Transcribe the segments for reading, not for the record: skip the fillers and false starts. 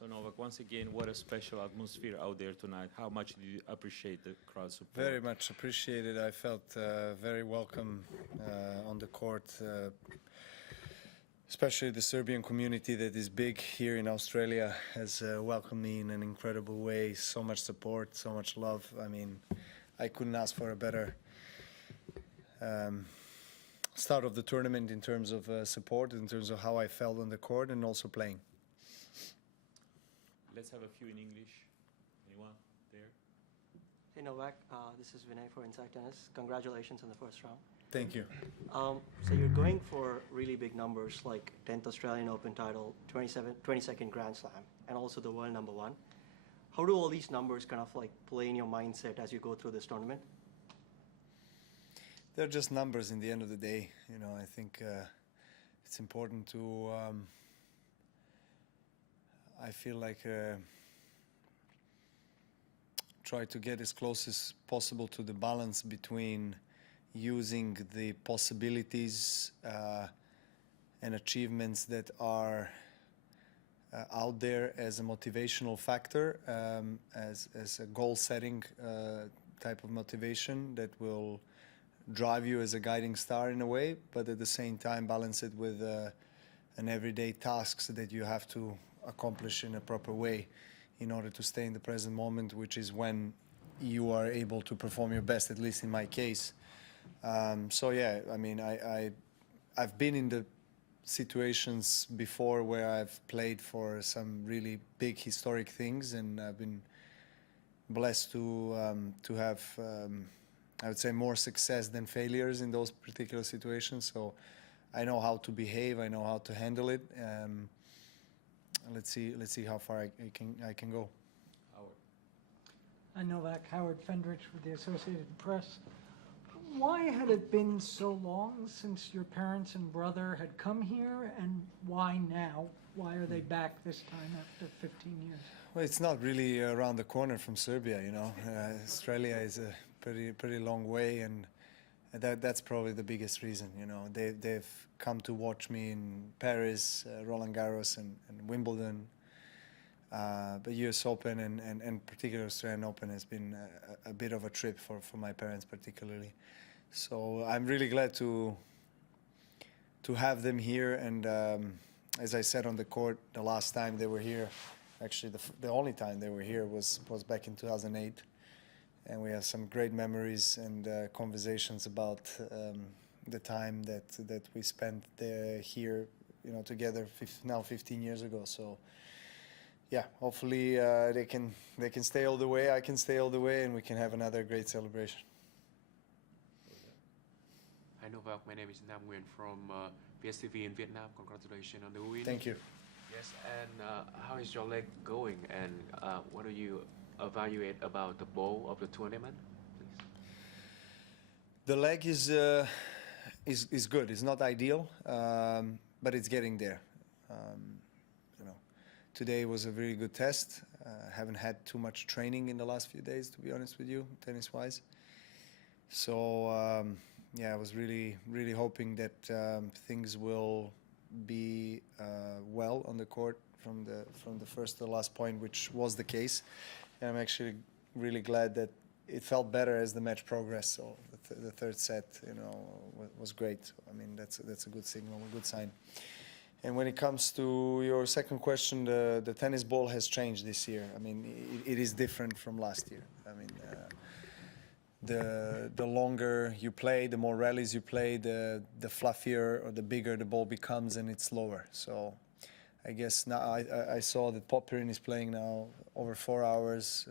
So Novak, once again, what a special atmosphere out there tonight. How much do you appreciate the crowd support? Very much appreciated. I felt very welcome on the court, especially the Serbian community that is big here in Australia has welcomed me in an incredible way. So much support, so much love. I mean, I couldn't ask for a better start of the tournament in terms of support, in terms of how I felt on the court and also playing. Let's have a few in English. Anyone there? Hey Novak, this is Vinay for Inside Tennis. Congratulations on the first round. Thank you. So you're going for really big numbers like 10th Australian Open title, 22nd Grand Slam, and also the world #1. How do all these numbers kind of like play in your mindset as you go through this tournament? They're just numbers in the end of the day. You know, I think it's important to I feel like try to get as close as possible to the balance between using the possibilities and achievements that are out there as a motivational factor, as a goal-setting type of motivation that will drive you as a guiding star in a way, but at the same time balance it with an everyday tasks that you have to accomplish in a proper way in order to stay in the present moment, which is when you are able to perform your best, at least in my case. So yeah, I mean, I've been in the situations before where I've played for some really big historic things, and I've been blessed to have I would say more success than failures in those particular situations. So I know how to behave, I know how to handle it. Let's see how far I can go. Howard. Novak, Howard Fendrich with the Associated Press. Why had it been so long since your parents and brother had come here, and why now? Why are they back this time after 15 years? Well, it's not really around the corner from Serbia, you know. Australia is a pretty long way, and that's probably the biggest reason. You know, they've come to watch me in Paris, Roland Garros, and Wimbledon. But US Open and particularly Australian Open has been a bit of a trip for my parents particularly. So I'm really glad to have them here. And as I said on the court, the last time they were here, actually the only time they were here was back in 2008. And we have some great memories and conversations about the time that we spent here, you know, together now 15 years ago. So yeah, hopefully they can stay all the way, I can stay all the way, and we can have another great celebration. Hi Novak, my name is Nam Nguyen from PSTV in Vietnam. Congratulations on the win. Thank you. Yes, and how is your leg going, and what do you evaluate about the ball of the tournament, please? The leg is good. It's not ideal, but it's getting there. You know, today was a very good test. Haven't had too much training in the last few days, to be honest with you, tennis-wise. So yeah, I was really hoping that things will be well on the court from the first to the last point, which was the case. And I'm actually really glad that it felt better as the match progressed. So the third set, you know, was great. I mean, that's a good signal, a good sign. And when it comes to your second question, the tennis ball has changed this year. I mean, it is different from last year. I mean, the longer you play, the more rallies you play, the fluffier or the bigger the ball becomes, and it's slower. So I guess now I saw that Popyrin is playing now over 4 hours.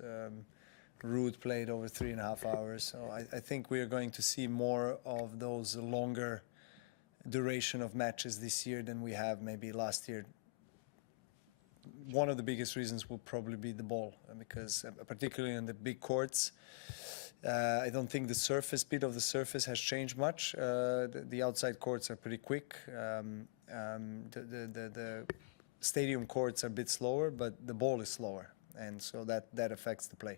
Ruud played over 3.5 hours. So I think we are going to see more of those longer duration of matches this year than we have maybe last year. One of the biggest reasons will probably be the ball, because particularly on the big courts, I don't think the surface, speed of the surface has changed much. The outside courts are pretty quick. The stadium courts are a bit slower, but the ball is slower, and so that affects the play.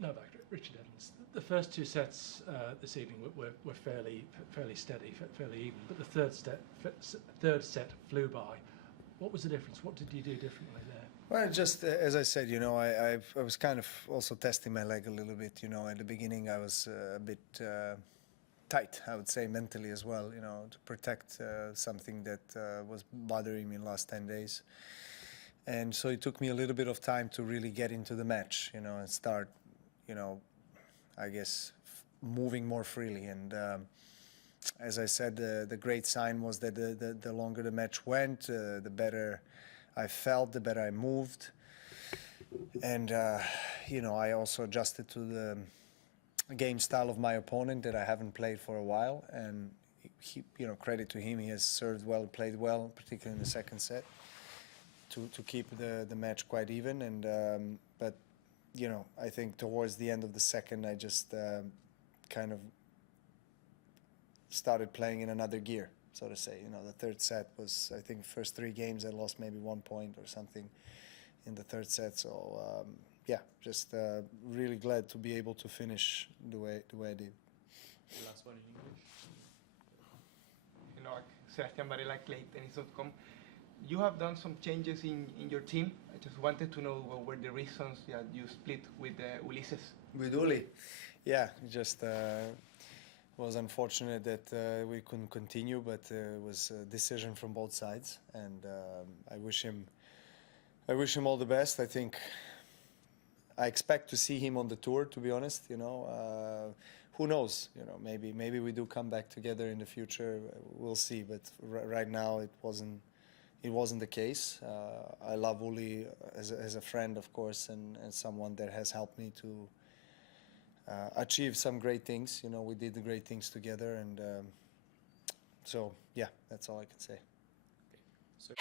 Novak, Richard Evans. The first two sets this evening were fairly steady, fairly even, but the third set flew by. What was the difference? What did you do differently there? Well, just as I said, I was kind of also testing my leg a little bit. At the beginning I was a bit tight, I would say, mentally as well. To protect something that was bothering me in the last 10 days. And so it took me a little bit of time to really get into the match, and start, I guess, moving more freely. And as I said, the great sign was that the longer the match went, the better I felt, the better I moved. And, I also adjusted to the game style of my opponent that I haven't played for a while. And, he, credit to him, he has served well, played well, particularly in the second set, to keep the match quite even. And but I think towards the end of the second I just kind of started playing in another gear, so to say. The third set was, I think, first 3 games I lost maybe 1 point or something in the third set. So just really glad to be able to finish the way I did. Last one in English. Novak, Sebastian Varela, ClayTennis.com. You have done some changes in your team. I just wanted to know what were the reasons that you split with Ulises. With Uli, yeah, it just was unfortunate that we couldn't continue, but it was a decision from both sides, and I wish him all the best. I think I expect to see him on the tour, to be honest. Who knows? Maybe we do come back together in the future. We'll see. But right now, it wasn't the case. I love Uli as a friend, of course, and someone that has helped me to achieve some great things. We did the great things together, and so yeah, that's all I can say. So